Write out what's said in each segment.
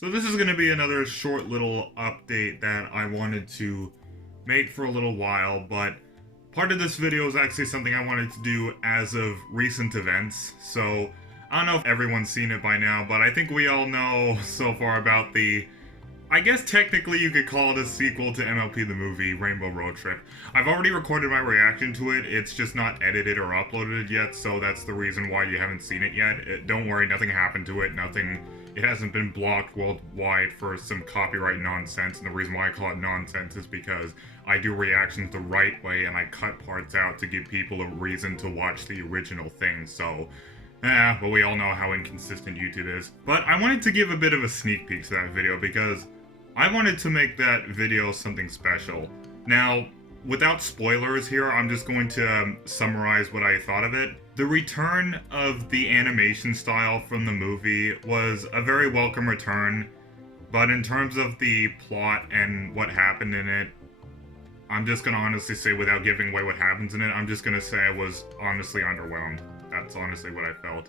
So this is going to be another short little update that I wanted to make for a little while, but part of this video is actually something I wanted to do as of recent events. So I don't know if everyone's seen it by now, but I think we all know so far about I guess technically you could call it a sequel to MLP the movie, Rainbow Road Trip. I've already recorded my reaction to it, it's just not edited or uploaded yet, so that's the reason why you haven't seen it yet. Don't worry, nothing happened to it, it hasn't been blocked worldwide for some copyright nonsense, and the reason why I call it nonsense is because I do reactions the right way and I cut parts out to give people a reason to watch the original thing, so... but we all know how inconsistent YouTube is. But I wanted to give a bit of a sneak peek to that video because I wanted to make that video something special. Now, without spoilers here, I'm just going to summarize what I thought of it. The return of the animation style from the movie was a very welcome return, but in terms of the plot and what happened in it, I'm just gonna honestly say, without giving away what happens in it, I'm just gonna say I was honestly underwhelmed. That's honestly what I felt.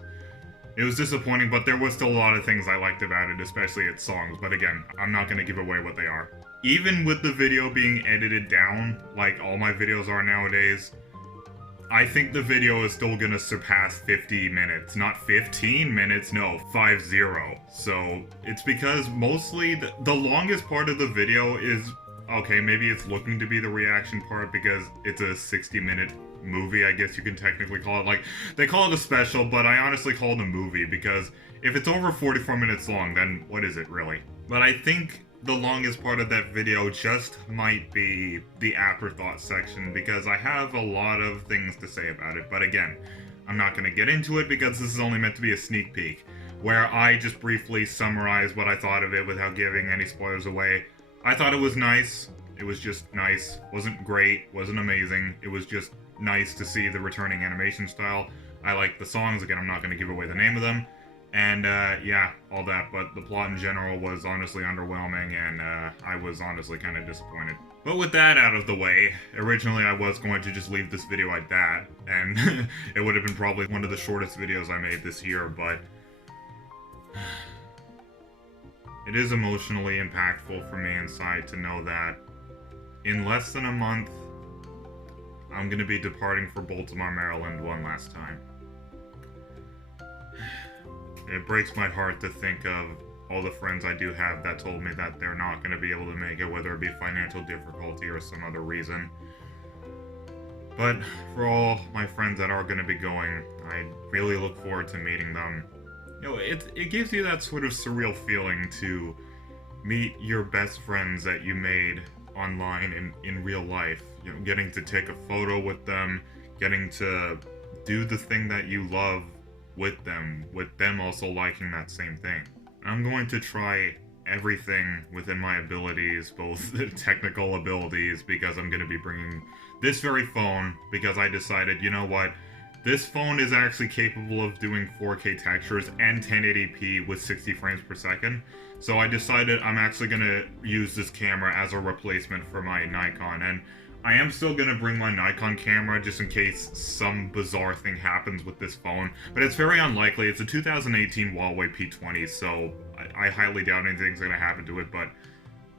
It was disappointing, but there was still a lot of things I liked about it, especially its songs, but again, I'm not gonna give away what they are. Even with the video being edited down, like all my videos are nowadays, I think the video is still gonna surpass 50 minutes. Not 15 minutes, no, 50. So, it's because mostly the longest part of the video is, okay, maybe it's looking to be the reaction part because it's a 60-minute movie, I guess you can technically call it. Like, they call it a special, but I honestly call it a movie because if it's over 44 minutes long, then what is it really? But I think the longest part of that video just might be the afterthought section because I have a lot of things to say about it. But again, I'm not going to get into it because this is only meant to be a sneak peek where I just briefly summarize what I thought of it without giving any spoilers away. I thought it was nice. It was just nice. Wasn't great. Wasn't amazing. It was just nice to see the returning animation style. I like the songs. Again, I'm not going to give away the name of them. And, yeah, all that. But the plot in general was honestly underwhelming, and I was honestly kind of disappointed. But with that out of the way, originally I was going to just leave this video at that, and it would have been probably one of the shortest videos I made this year, but... it is emotionally impactful for me inside to know that in less than a month, I'm going to be departing for Baltimore, Maryland one last time. It breaks my heart to think of all the friends I do have that told me that they're not going to be able to make it, whether it be financial difficulty or some other reason. But for all my friends that are going to be going, I really look forward to meeting them. You know, it gives you that sort of surreal feeling to meet your best friends that you made online in real life. You know, getting to take a photo with them, getting to do the thing that you love with them also liking that same thing. I'm going to try everything within my abilities, both the technical abilities, because I'm going to be bringing this very phone, because I decided, you know what, this phone is actually capable of doing 4K textures and 1080p with 60 frames per second. So I decided I'm actually going to use this camera as a replacement for my Nikon. And I am still going to bring my Nikon camera just in case some bizarre thing happens with this phone. But it's very unlikely. It's a 2018 Huawei P20, so I highly doubt anything's going to happen to it. But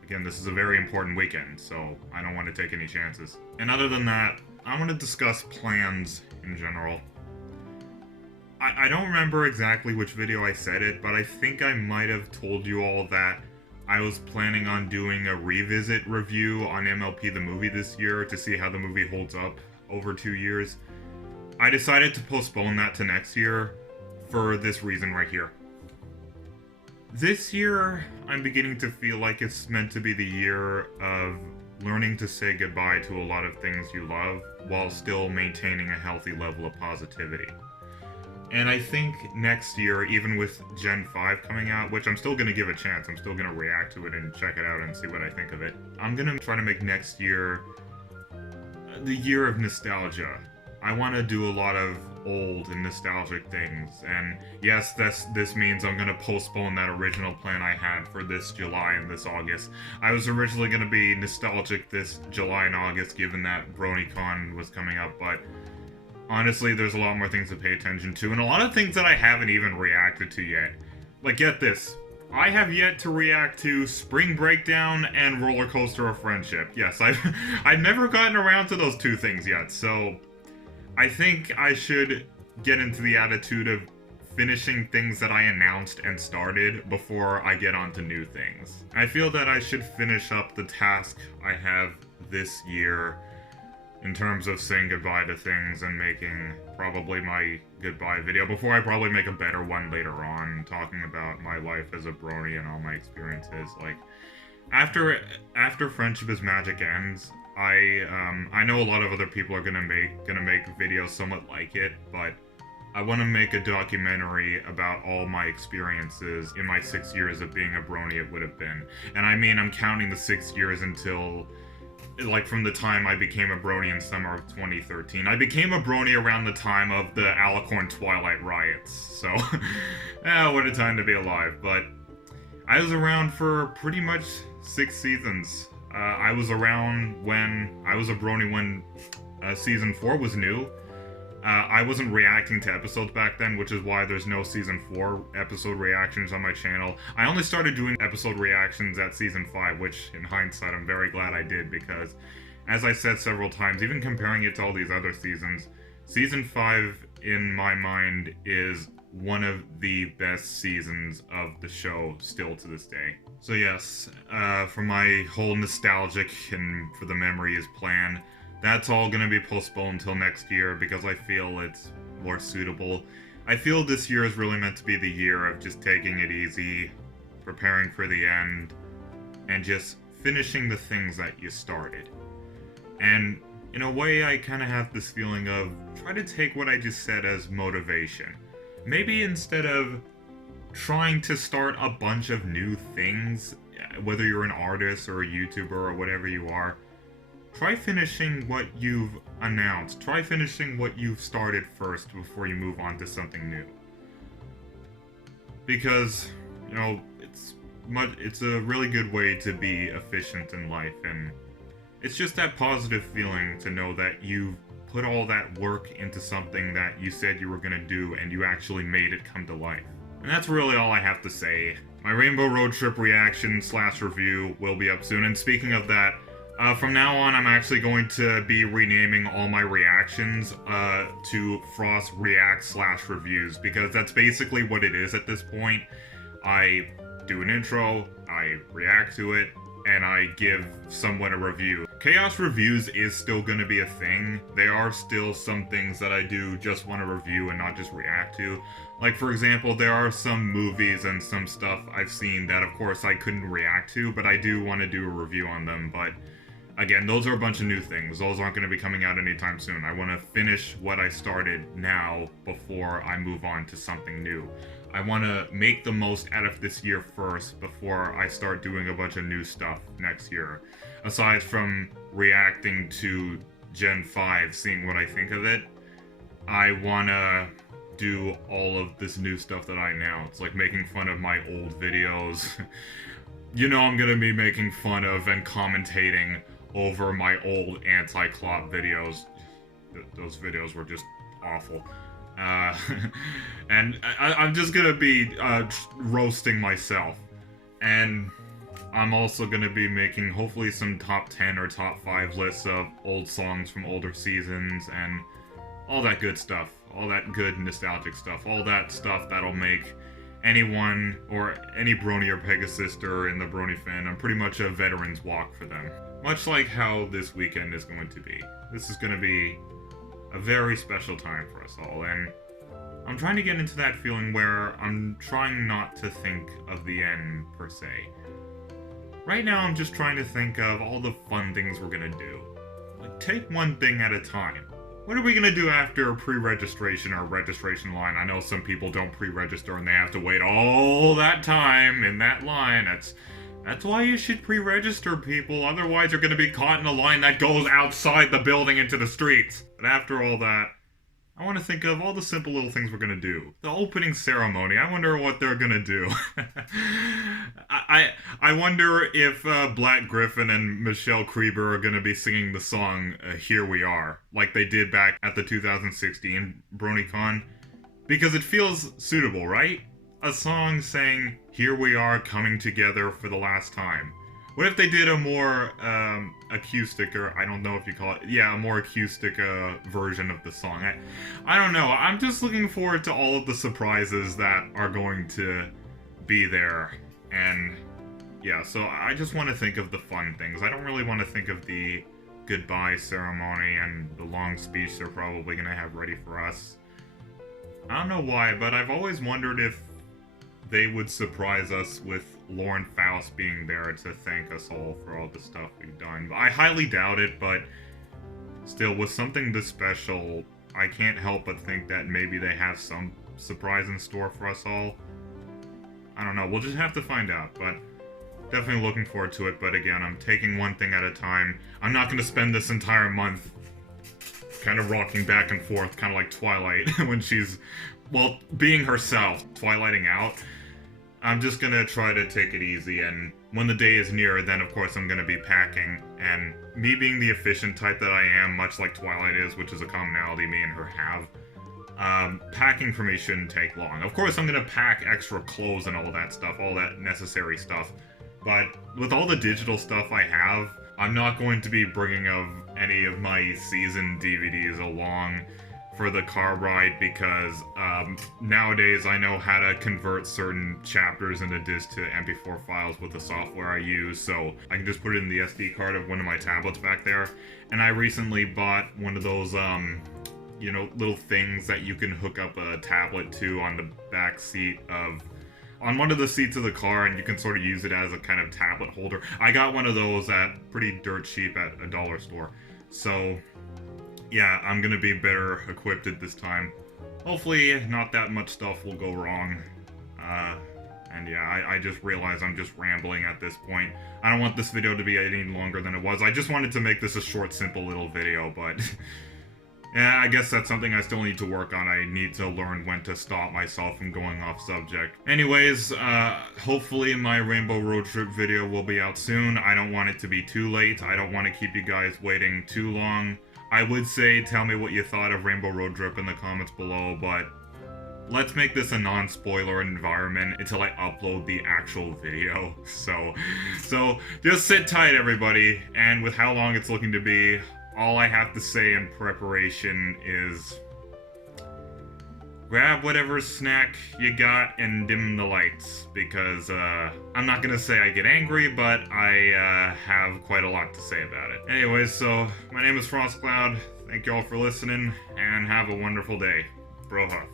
again, this is a very important weekend, so I don't want to take any chances. And other than that, I want to discuss plans in general. I don't remember exactly which video I said it, but I think I might have told you all that I was planning on doing a revisit review on MLP the movie this year to see how the movie holds up over 2 years. I decided to postpone that to next year for this reason right here. This year, I'm beginning to feel like it's meant to be the year of learning to say goodbye to a lot of things you love while still maintaining a healthy level of positivity. And I think next year, even with Gen 5 coming out, which I'm still going to give a chance, I'm still going to react to it and check it out and see what I think of it, I'm going to try to make next year the year of nostalgia. I want to do a lot of old and nostalgic things, and yes, this means I'm going to postpone that original plan I had for this July and this August. I was originally going to be nostalgic this July and August, given that Bronycon was coming up, but honestly, there's a lot more things to pay attention to, and a lot of things that I haven't even reacted to yet. Like, get this. I have yet to react to Spring Breakdown and Roller Coaster of Friendship. Yes, I've never gotten around to those two things yet, so I think I should get into the attitude of finishing things that I announced and started before I get onto new things. I feel that I should finish up the task I have this year in terms of saying goodbye to things and making probably my goodbye video before I probably make a better one later on, talking about my life as a brony and all my experiences. Like, after Friendship is Magic ends, I know a lot of other people are gonna make videos somewhat like it, but I want to make a documentary about all my experiences in my 6 years of being a brony it would have been. And I mean, I'm counting the 6 years until, like, from the time I became a brony in summer of 2013. I became a brony around the time of the Alicorn Twilight riots, so what a time to be alive. But I was around for pretty much 6 seasons. I was around when I was a brony when season 4 was new. I wasn't reacting to episodes back then, which is why there's no season 4 episode reactions on my channel. I only started doing episode reactions at season 5, which in hindsight I'm very glad I did, because as I said several times, even comparing it to all these other seasons, season 5 in my mind is one of the best seasons of the show still to this day. So yes, for my whole nostalgic and for the memories plan, that's all gonna be postponed until next year because I feel it's more suitable. I feel this year is really meant to be the year of just taking it easy, preparing for the end, and just finishing the things that you started. And in a way, I kind of have this feeling of try to take what I just said as motivation. Maybe instead of trying to start a bunch of new things, whether you're an artist or a YouTuber or whatever you are, try finishing what you've announced. Try finishing what you've started first before you move on to something new. Because, you know, it's a really good way to be efficient in life, and it's just that positive feeling to know that you've put all that work into something that you said you were gonna do and you actually made it come to life. And that's really all I have to say. My Rainbow Road Trip reaction / review will be up soon, and speaking of that, from now on, I'm actually going to be renaming all my reactions to Frost React / reviews, because that's basically what it is at this point. I do an intro, I react to it, and I give someone a review. Chaos Reviews is still going to be a thing. There are still some things that I do just want to review and not just react to. Like, for example, there are some movies and some stuff I've seen that, of course, I couldn't react to, but I do want to do a review on them. But again, those are a bunch of new things. Those aren't going to be coming out anytime soon. I want to finish what I started now before I move on to something new. I want to make the most out of this year first before I start doing a bunch of new stuff next year. Aside from reacting to Gen 5, seeing what I think of it, I want to do all of this new stuff that I announced, like making fun of my old videos. You know I'm going to be making fun of and commentating over my old anti-clop videos. Those videos were just awful. And I'm just gonna be roasting myself. And I'm also gonna be making hopefully some top 10 or top 5 lists of old songs from older seasons and all that good stuff. All that good nostalgic stuff. All that stuff that'll make anyone or any brony or Pegasister in the brony fandom pretty much a veteran's walk for them. Much like how this weekend is going to be. This is going to be a very special time for us all, and I'm trying to get into that feeling where I'm trying not to think of the end, per se. Right now, I'm just trying to think of all the fun things we're gonna do. Like, take one thing at a time. What are we gonna do after pre-registration or registration line? I know some people don't pre-register and they have to wait all that time in that line. That's why you should pre-register, people. Otherwise, you're gonna be caught in a line that goes outside the building into the streets. But after all that, I want to think of all the simple little things we're gonna do. The opening ceremony, I wonder what they're gonna do. I wonder if Black Griffin and Michelle Krieber are gonna be singing the song Here We Are, like they did back at the 2016 Bronycon. Because it feels suitable, right? a song saying, "Here we are coming together for the last time"? What if they did a more acoustic, or I don't know if you call it, yeah, a more acoustic version of the song? I don't know. I'm just looking forward to all of the surprises that are going to be there. And yeah, so I just want to think of the fun things. I don't really want to think of the goodbye ceremony and the long speech they're probably going to have ready for us. I don't know why, but I've always wondered if they would surprise us with Lauren Faust being there to thank us all for all the stuff we've done. I highly doubt it, but still, with something this special, I can't help but think that maybe they have some surprise in store for us all. I don't know, we'll just have to find out, but definitely looking forward to it. But again, I'm taking one thing at a time. I'm not going to spend this entire month kind of rocking back and forth, kind of like Twilight, when she's, well, being herself, Twilighting out. I'm just gonna try to take it easy, and when the day is near, then of course I'm gonna be packing, and me being the efficient type that I am, much like Twilight is, which is a commonality me and her have, packing for me shouldn't take long. Of course I'm gonna pack extra clothes and all that stuff, all that necessary stuff, but with all the digital stuff I have, I'm not going to be bringing any of my season DVDs along for the car ride, because nowadays I know how to convert certain chapters into disc to MP4 files with the software I use, so I can just put it in the SD card of one of my tablets back there. And I recently bought one of those, you know, little things that you can hook up a tablet to on the back seat on one of the seats of the car, and you can sort of use it as a kind of tablet holder. I got one of those at pretty dirt cheap at a dollar store, so yeah, I'm gonna be better equipped at this time. Hopefully, not that much stuff will go wrong. And yeah, I just realized I'm just rambling at this point. I don't want this video to be any longer than it was. I just wanted to make this a short, simple little video, but yeah, I guess that's something I still need to work on. I need to learn when to stop myself from going off subject. Anyways, hopefully my Rainbow Road Trip video will be out soon. I don't want it to be too late. I don't want to keep you guys waiting too long. I would say tell me what you thought of Rainbow Road Trip in the comments below, but let's make this a non-spoiler environment until I upload the actual video. So just sit tight, everybody, and with how long it's looking to be, all I have to say in preparation is grab whatever snack you got and dim the lights, because I'm not gonna say I get angry, but I have quite a lot to say about it. Anyways, so my name is FrostCloud. Thank you all for listening, and have a wonderful day. Broha.